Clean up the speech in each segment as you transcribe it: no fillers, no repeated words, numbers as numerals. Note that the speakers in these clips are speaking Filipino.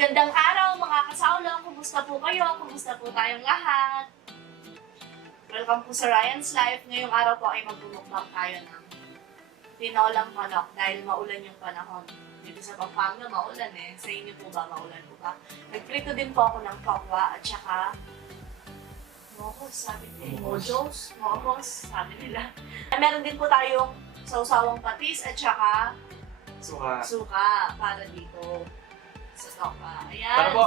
Magandang araw mga kasawlo! Kumusta po kayo? Kumusta po tayong lahat? Welcome po sa Ryan's Life. Ngayong araw po ay magbumukbang tayo ng tinolang manok dahil maulan yung panahon. Dito sa Pampanga, maulan eh. Sa inyo po ba? Maulan po ba? Nagprito din po ako ng pakwa at saka mokos, sabi nila. Mokos, sabi nila. Meron din po tayong sausawang patis at saka suka para dito sa sopa. Ayan. Para po,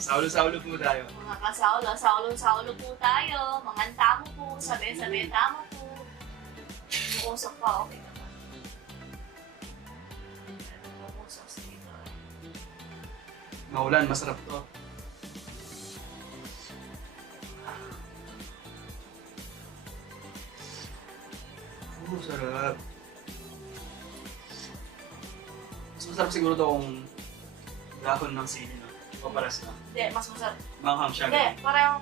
saulo-saulo po tayo. Mga kasaulo, saulo po tayo. Mga tamo po, sabi tamo po. Umusok pa, okay naman. Umusok dito. Maulan, masarap to. Sarap. Mas masarap siguro to kung dahon ng sili, no? Paparas na. Hindi, mas masarap. Manghang siya. Hindi, parang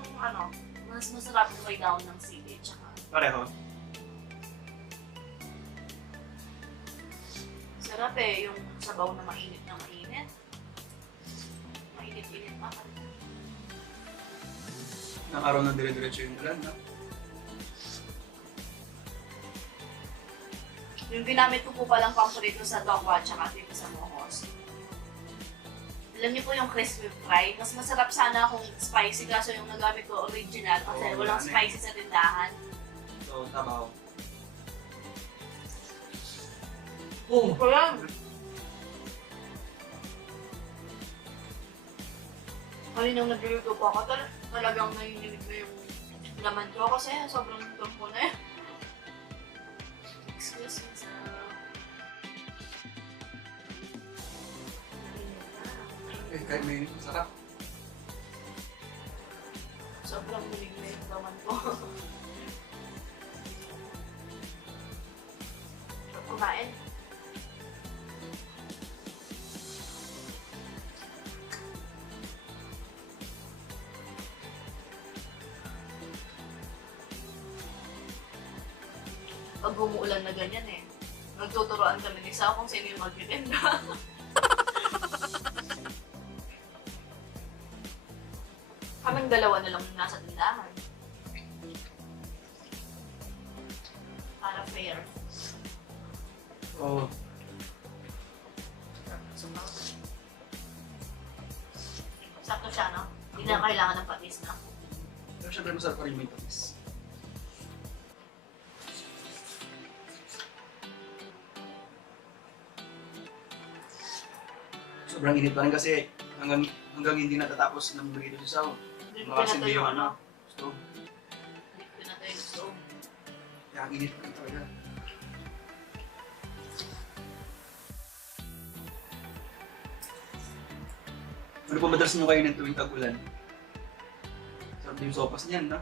mas masarap yung may daon ng sili. Tsaka, Pareho. sarap eh, yung sabaw na mainit na mainit. Mainit-init pa. Ng araw ng dire-diretso yung ulan, no? Yung ginamit ko po palang paborito sa tokwa tsaka dito sa mokos. Alam niyo po yung crispy fried, mas masarap sana kung spicy kaso yung nagamit ko original kasi Oo, walang wala na spicy sa tindahan. So, tabaw. Kaya, kaninang nagluluto po ako, talagang naiinimig na yung laman ko kasi sobrang tumpo na yun. Excuse me, sir. Eh, kahit may masarap. Sobrang hilig na yung laman ko. Kumain. Pag umuulan na ganyan eh, nagtuturoan kami ni Sao kung sino yung magtitinda. Kaming dalawa na lang yung nasa tindahan. Para fair. Oo. Sakto siya, no? Hindi na kailangan ng patis, no? Pero syempre masarap pa rin may tamis. Sobrang init pa rin kasi hanggang hindi natatapos ng burrito si Sao. Hindi ko Makasindi pinatayo, yung ano? stove. Hindi ko pinatayo yung stove. Kaya ang init pa rin talaga. Ano pa madalas nyo kayo ng tuwing tag-ulan? Sarap din yung sopas niyan, no?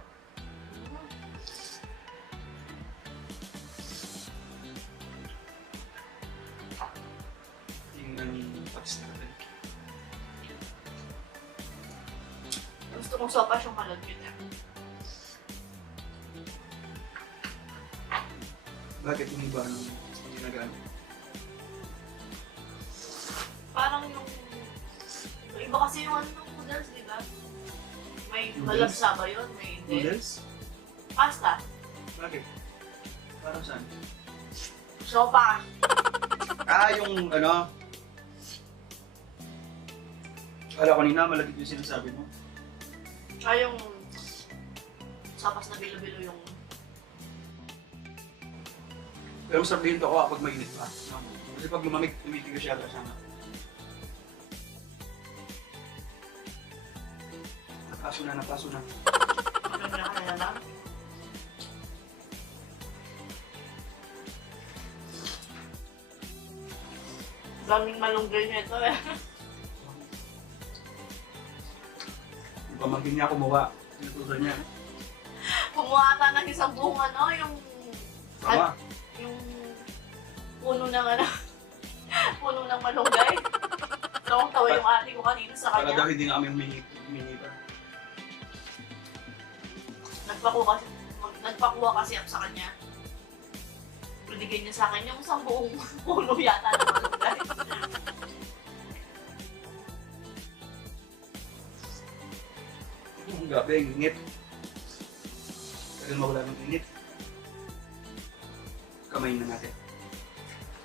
Yung patis natin. Gusto kong sopas yung malagkit eh. Bakit yung iba nung ginagamit? Parang yung iba kasi yung ano ng noodles, di ba? May Noodles? malabsa ba yun? May hindi. Noodles? Pasta. Bakit? Parang saan? Sopa. Yung ano? Kala ko nina, malagit yung sinasabi mo. Yung sopas na bilo-bilo yung Pero masarap din ito ako kapag mainit pa. Kasi pag lumamig, tumitigas siya sana. Napaso na. ano na kaya lang. Daming malunggay nito eh. Yung pamangkin niya kumuha. Sinutusan niya. Kumuha ka ng isang buong yung Tama. yung puno ng puno ng malunggay. Tawang-tawa yung ate ko kanina sa Para daw kanya. hindi na kami humingi pa. Nagpakuha kasi ako sa kanya. Binigay niya sa akin yung isang buong puno yata ng malunggay. Grabe, ang init. Tagal mawala ng init. Kamay na natin.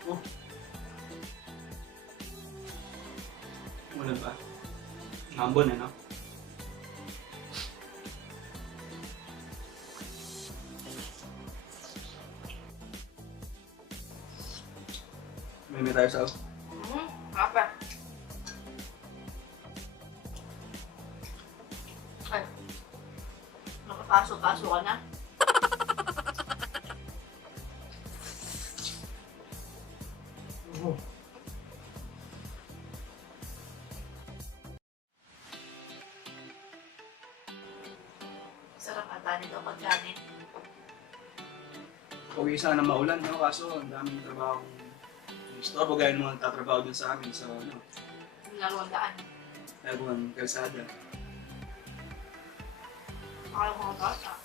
Oh. Ulan pa. Ngambon no? May tayo sa Apa? Ay. Nakapasok-pasok ka na? Sarap ata nito pagkanin. Pauwi sana maulan, no? Kaso ang daming trabaho. Istorbo gaya ng mga tatrabaho dun sa amin sa ano, Laruan daan. Laguan, Kalsada. Akala ko mga bata.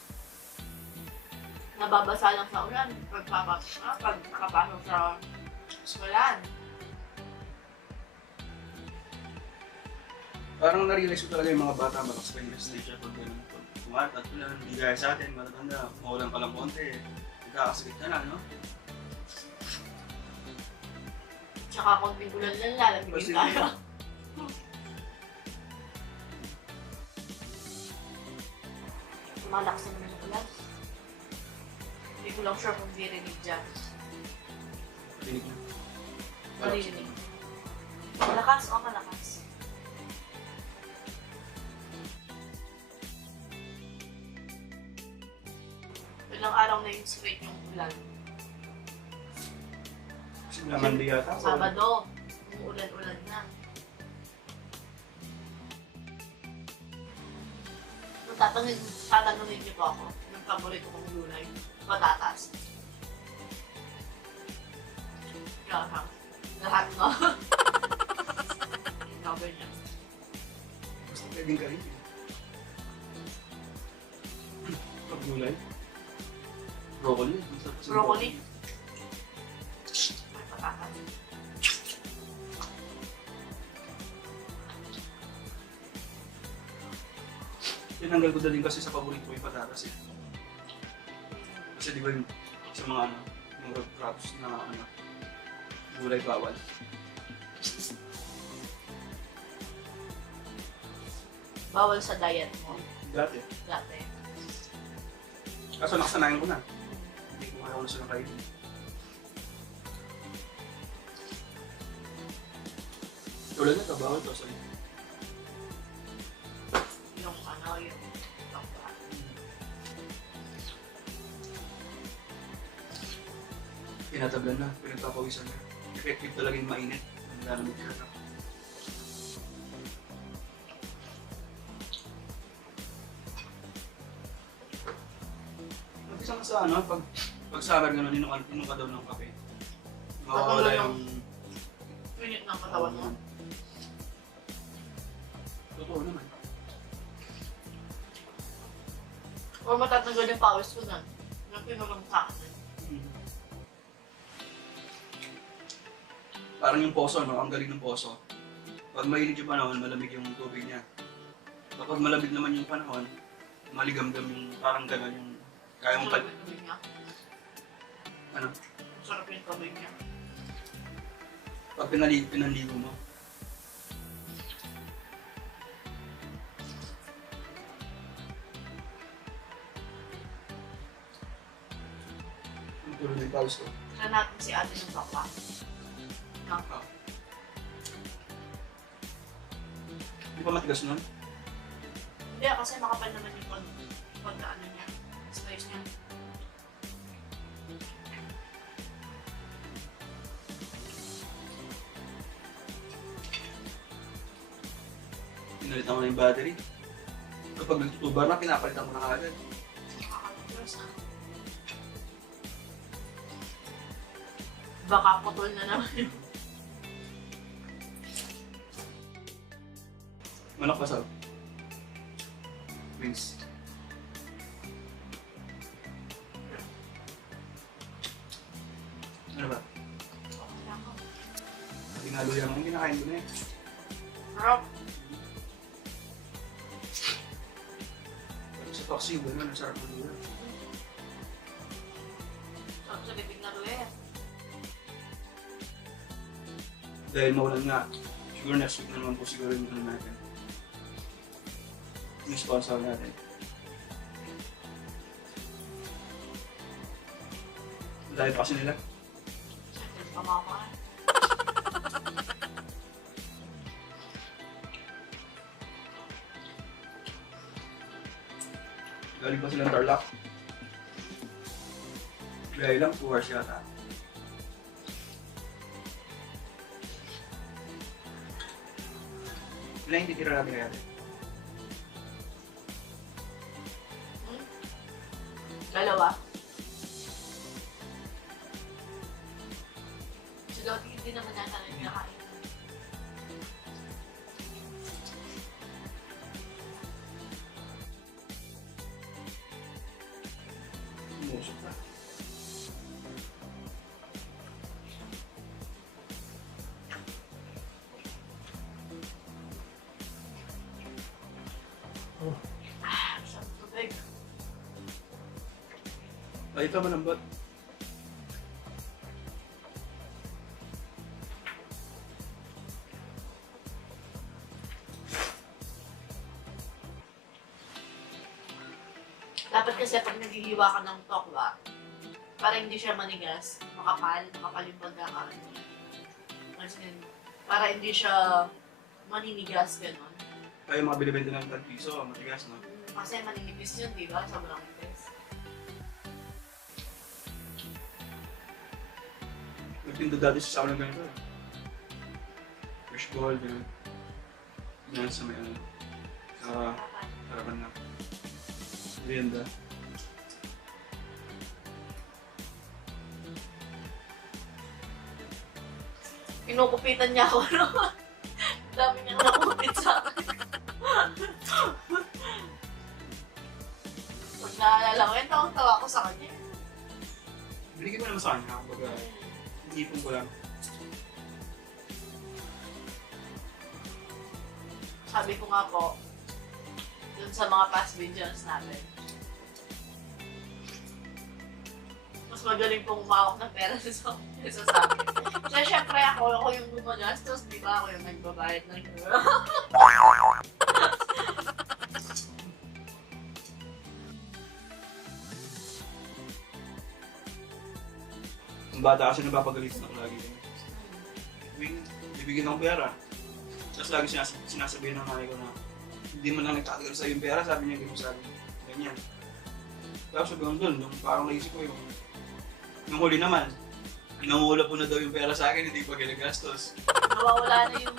Nababasa lang sa ulan pag nakapasok sa eskwelahan. Parang na-realize ko talaga yung mga bata malakas pa yung stage pag ganun. Pag tumatat ulan, hindi gaya sa atin, matatanda, maulan pa lang konti, nagkakasakit ka na, no? Tsaka konting ulan lang lalamigin tayo. Malakas naman yung ulan. Hindi ko lang sure kung dirinig dyan. Patinig na. Maririnig. Malakas o malakas? Ilang araw na yung straight yung ulan. Simula Monday yata. Sabado, umuulan-ulan na. Kung tatanungin niyo po ako, yung paborito kong gulay, patatas. Lahat. Lahat, no? Yung cover niya. Basta pwedeng ka rin. Pag-gulay. Broccoli. Broccoli. May patatas. Tinanggal ko na din kasi sa paborito ko yung patatas eh. Kasi di ba yung sa mga ano, yung road crops na ano, gulay bawal. Bawal sa diet mo. Dati. Dati. Kaso nakasanayan ko na. Hindi ko ayaw na silang kainin. Tulad nito, bawal to. Sorry. Yung ano, yung tokwa. Tinatablan na, pinagpapawisan na. Effective talaga yung mainit. Ang lalamig ka na. Mag-isa ka sa ano, pag summer gano'n, inom ka daw ng kape. Mawawala yung... Pinit ng katawan mo. Totoo naman. Or matatanggal yung pawis ko na. Yung pinulong sa akin. Parang yung poso, no? Ang galing ng poso. Pag mainit yung panahon, malamig yung tubig niya. Kapag malamig naman yung panahon, maligamgam yung parang gano'n yung kaya mong Sarap yung tubig niya. ano, Sarap yung tubig niya. pag pinaligo mo. Ang tulog ng pawis ko. Kaya natin si ate ng bakla. No? Hindi pa matigas nun? Hindi, kasi makapal naman yung pag-ano niya. Spice niya. Pinalitan ko na yung battery. Kapag nagtutubar na, pinapalitan ko na agad. Nakakatulas na. Baka putol na naman yun. Manok pa sa wings. Ano ba? Pinaluya mo, kinakain ko na eh. Sarap. Paksiw, gano'n, ang sarap ng luya. Sarap sa bibig na luya. Dahil maulan nga, siguro next week na naman po siguro yung ano natin. Yung sponsor natin. Dahil pa kasi nila. Siyempre, pamama. Galing pa silang Tarlac. Biyahe lang, 2 hours yata. Ilan yung titira natin kaya? Dalawa. Siguro hindi naman yata na kinakain. Umusok na. Sarap tubig. Ay, ito malambot. Dapat kasi pag naghihiwa ka ng tokwa, para hindi siya manigas, makapal yung pagkakain niya. Kasi, para hindi siya maninigas, gano'n. Kaya mga binibenta ng tag-piso, matigas, no? Kasi maninipis yun, di ba? Sobrang nipis. Nagtinda dati sa akin ng ganito eh. Fresh ball, gano'n. Yan sa may ano. Sa harapan na. Merienda. Kinukupitan niya ako, no? Dami niya nakukupit sa akin. Pag naalala ko, yun, tawang-tawa ko sa kanya. Binigyan ko naman sa kanya, kumbaga, ipon ko lang. Sabi ko nga po, dun sa mga past videos natin, mas magaling pong umawak ng pera sa akin. So, syempre ako yung gumagastos, di ba? Ako yung nagbabayad ng Ang bata kasi napapagalitan ako lagi. Tuwing bibigyan ng pera. Tapos lagi sinasabihin ng nanay ko na hindi man lang nagtatagal sa yung pera, sabi niya gano'n sa akin. Ganyan. Tapos sabi ko doon, parang naisip ko yung huli naman, nangungula po na daw yung pera sa akin, hindi pa ginagastos. nawawala na yung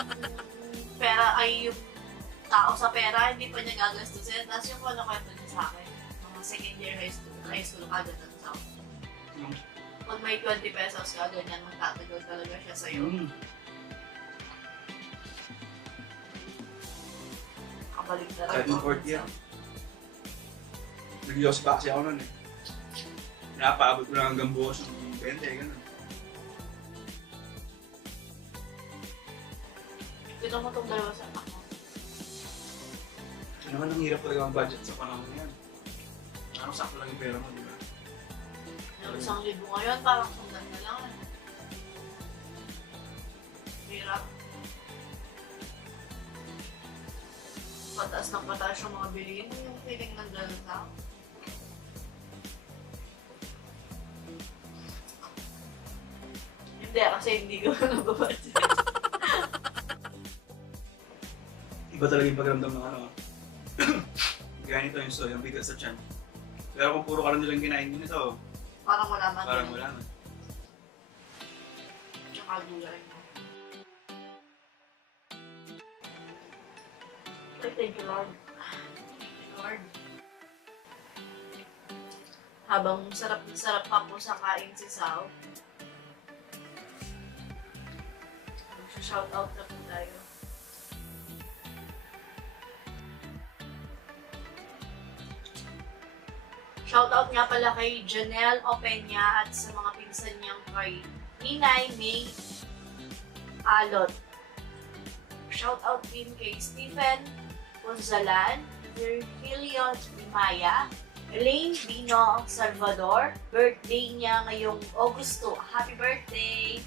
pera, ay yung tao sa pera, hindi pa niya gagastusin. Tapos yung ano kwento niya sa akin, mga second year high school kagad na sa akin. Yung, Pag may 20 pesos ka, ganyan, magtatagal talaga siya sa'yo. Kabalik na Kahit yung fourth year. Nag-yos pa kasi ako nun eh. Napaabot ko lang hanggang bukas ng 20, gano'n. Tignan mo itong dalawa sa ako. Ano naman ang hirap talaga ang budget sa panahon na yan. Ano, sakto lang yung pera mo, di ba? Yung 1,000 ngayon, parang sundan na lang. Hirap. Pataas ng pataas yung mga bilihin mo, yung feeling ng ganun lang. Hindi, kasi hindi ko nababadget. Iba talaga yung pakiramdam ng ano. Gaya nito yung soy, ang bigat sa tiyan. Pero kung puro karon nilang kinain din ito, Parang wala man. parang wala na. Yung kagulay mo. Ay, thank you, Lord. Thank you, Lord. Habang sarap na sarap pa po sa kain si Sao, mag-shoutout na po tayo. Shoutout nga pala kay Janelle Opeña at sa mga pinsan niyang kay Ninay May Alot. Shoutout din kay Stephen Ponzalan, Virgilio Dimaya, Elaine Dino Salvador, birthday niya ngayong Agosto. Happy birthday!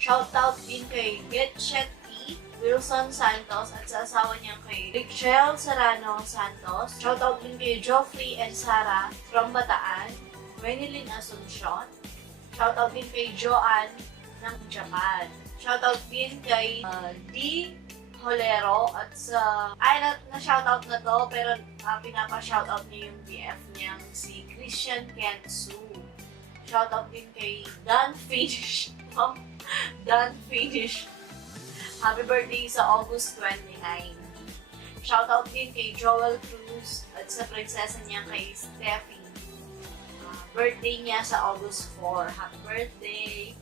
Shoutout din kay Getchet T. Wilson Santos at sa asawa niya kay Richelle Serrano Santos. Shoutout din kay Joffrey and Sarah from Bataan, Wenilyn Asuncion. Shoutout din kay Joanne ng Japan. Shoutout din kay D. Holero at sa... na-shoutout na to pero pinapa-shoutout niya yung BF niyang si Christian Kensu. Shoutout din kay Dan Finish. Dan Finish. Happy birthday sa August 29. Shoutout din kay Joel Cruz at sa prinsesa niya kay Steffi. Birthday niya sa August 4. Happy birthday!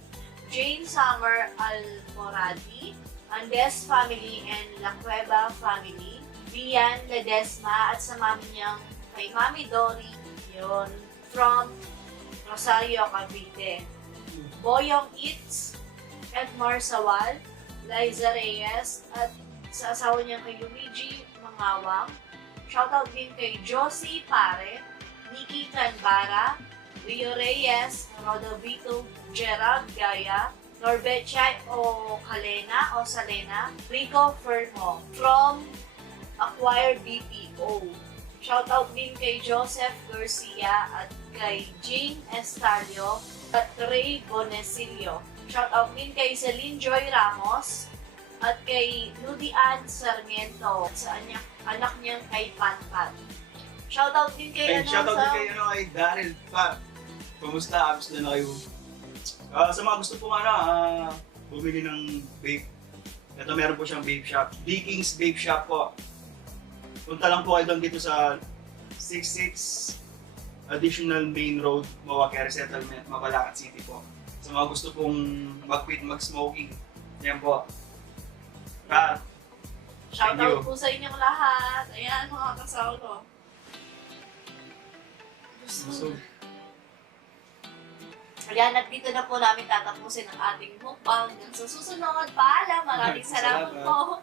Jane Summer Almoradi, Andes family and La Cueva family, Bian Ledesma at sa mami niyang kay Mami Dory, yun, from Rosario, Cavite. Boyong Eats, Edmar Sawal, Liza Reyes, at sa asawa niyang kay Luigi Mangawang. Shoutout din kay Josie Pare, Nikki Canbara, Rio Reyes, Rodovito Gerald Gaya, Norbetchay o Salena, Rico Fermo from Acquired BPO. Shoutout din kay Joseph Garcia at kay Jane Estalio at Ray Bonesilio. Shoutout din kay Celine Joy Ramos at kay Ludian Sarmiento at sa anak niyang kay Panpan. Shoutout din kay Shoutout din kay Daryl pa. Kumusta? Abs na kayo. Sa mga gusto po bumili ng vape. Ito meron po siyang vape shop. D-Kings Vape Shop po. Punta lang po kayo doon dito sa 66 Additional Main Road, Mawakere Settlement, Mabalacat City po. Sa mga gusto pong mag-quit, mag-smoking. Yan po. Shoutout po sa inyong lahat. Ayan mga kasaulo. Ayan, at dito na po namin tatapusin ang ating mukbang. Sa susunod, paalam. Maraming salamat po.